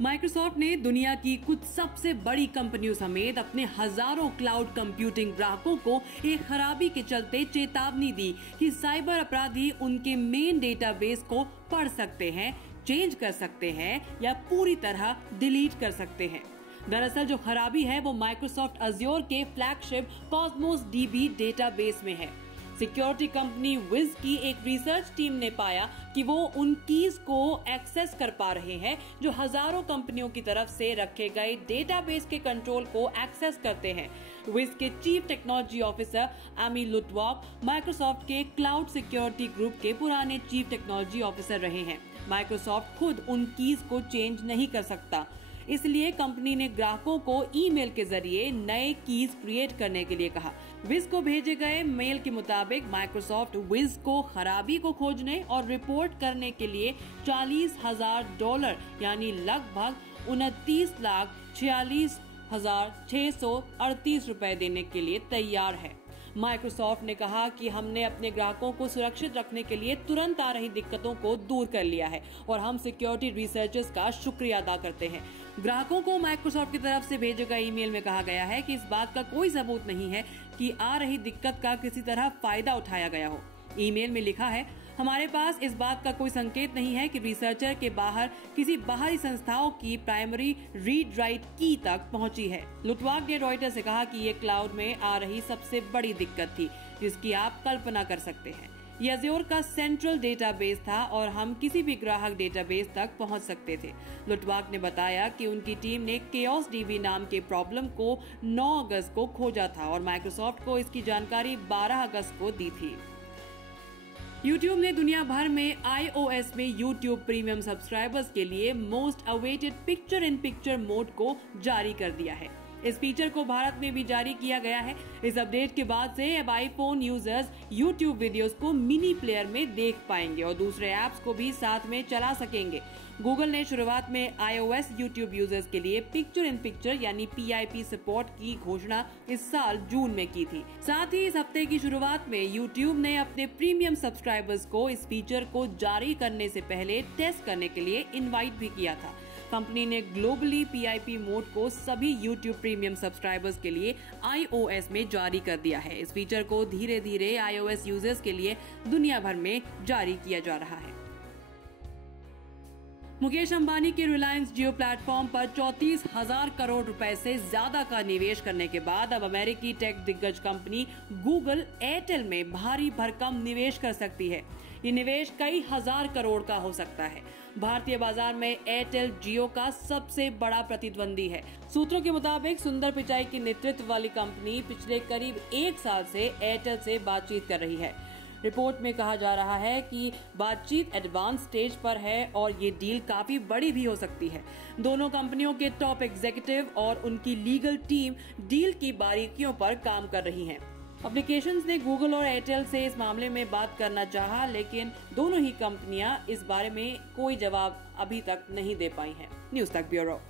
Microsoft ने दुनिया की कुछ सबसे बड़ी कंपनियों समेत अपने हजारों क्लाउड कंप्यूटिंग ग्राहकों को एक खराबी के चलते चेतावनी दी कि साइबर अपराधी उनके मेन डेटाबेस को पढ़ सकते हैं, चेंज कर सकते हैं या पूरी तरह डिलीट कर सकते हैं। दरअसल जो खराबी है वो माइक्रोसॉफ्ट अज्योर के फ्लैगशिप कॉस्मोस डीबी डेटाबेस में है। सिक्योरिटी कंपनी विज की एक रिसर्च टीम ने पाया कि वो उन कीज को एक्सेस कर पा रहे हैं जो हजारों कंपनियों की तरफ से रखे गए डेटाबेस के कंट्रोल को एक्सेस करते हैं। विज के chief technology officer Ami Luttwak Microsoft के क्लाउड सिक्योरिटी ग्रुप के पुराने चीफ टेक्नोलॉजी ऑफिसर रहे हैं। माइक्रोसॉफ्ट खुद उन कीज को चेंज नहीं कर सकता, इसलिए कंपनी ने ग्राहकों को ईमेल के जरिए नए कीज क्रिएट करने के लिए कहा। विज को भेजे गए मेल के मुताबिक माइक्रोसॉफ्ट विज को खराबी को खोजने और रिपोर्ट करने के लिए $40,000 यानी लगभग 29,46,638 रुपए देने के लिए तैयार है। माइक्रोसॉफ्ट ने कहा कि हमने अपने ग्राहकों को सुरक्षित रखने के लिए तुरंत आ रही दिक्कतों को दूर कर लिया है और हम सिक्योरिटी रिसर्चर्स का शुक्रिया अदा करते हैं। ग्राहकों को माइक्रोसॉफ्ट की तरफ से भेजे गए ईमेल में कहा गया है कि इस बात का कोई सबूत नहीं है कि आ रही दिक्कत का किसी तरह फायदा उठाया गया हो। ईमेल में लिखा है, हमारे पास इस बात का कोई संकेत नहीं है कि रिसर्चर के बाहर किसी बाहरी संस्थाओं की प्राइमरी रीड राइट की तक पहुंची है। लुटवाक ने रॉयटर्स से कहा कि ये क्लाउड में आ रही सबसे बड़ी दिक्कत थी जिसकी आप कल्पना कर सकते हैं। ये अज्योर का सेंट्रल डेटाबेस था और हम किसी भी ग्राहक डेटाबेस तक पहुंच सकते थे। लुटवाक ने बताया कि उनकी टीम ने केओस डीबी नाम के प्रॉब्लम को 9 अगस्त को खोजा था और माइक्रोसॉफ्ट को इसकी जानकारी 12 अगस्त को दी थी। YouTube ने दुनिया भर में iOS में YouTube प्रीमियम सब्सक्राइबर्स के लिए most awaited picture in picture mode को जारी कर दिया है। इस फीचर को भारत में भी जारी किया गया है। इस अपडेट के बाद से अब आईफोन यूजर्स YouTube वीडियोस को मिनी प्लेयर में देख पाएंगे और दूसरे ऐप्स को भी साथ में चला सकेंगे। गूगल ने शुरुआत में iOS YouTube यूजर्स के लिए पिक्चर इन पिक्चर यानी PIP सपोर्ट की घोषणा इस साल जून में की थी। साथ ही इस हफ्ते की शुरुआत में YouTube ने अपने प्रीमियम सब्सक्राइबर्स को इस फीचर को जारी करने से पहले टेस्ट करने के लिए इनवाइट भी किया था। कंपनी ने ग्लोबली PIP मोड को सभी YouTube प्रीमियम सब्सक्राइबर्स के लिए iOS में जारी कर दिया है। इस फीचर को धीरे धीरे iOS यूजर्स के लिए दुनिया भर में जारी किया जा रहा है। मुकेश अंबानी के रिलायंस जियो प्लेटफॉर्म पर 34,000 करोड़ रुपए से ज्यादा का निवेश करने के बाद अब अमेरिकी टेक दिग्गज कंपनी गूगल एयरटेल में भारी भरकम निवेश कर सकती है। ये निवेश कई हजार करोड़ का हो सकता है। भारतीय बाजार में एयरटेल जियो का सबसे बड़ा प्रतिद्वंदी है। सूत्रों के मुताबिक सुंदर पिचाई के नेतृत्व वाली कंपनी पिछले करीब 1 साल से एयरटेल से बातचीत कर रही है। रिपोर्ट में कहा जा रहा है कि बातचीत एडवांस स्टेज पर है और ये डील काफी बड़ी भी हो सकती है। दोनों कंपनियों के टॉप एग्जीक्यूटिव और उनकी लीगल टीम डील की बारीकियों पर काम कर रही हैं। पब्लिकेशंस ने गूगल और एयरटेल से इस मामले में बात करना चाहा, लेकिन दोनों ही कंपनियां इस बारे में कोई जवाब अभी तक नहीं दे पाई हैं। न्यूज़ तक ब्यूरो।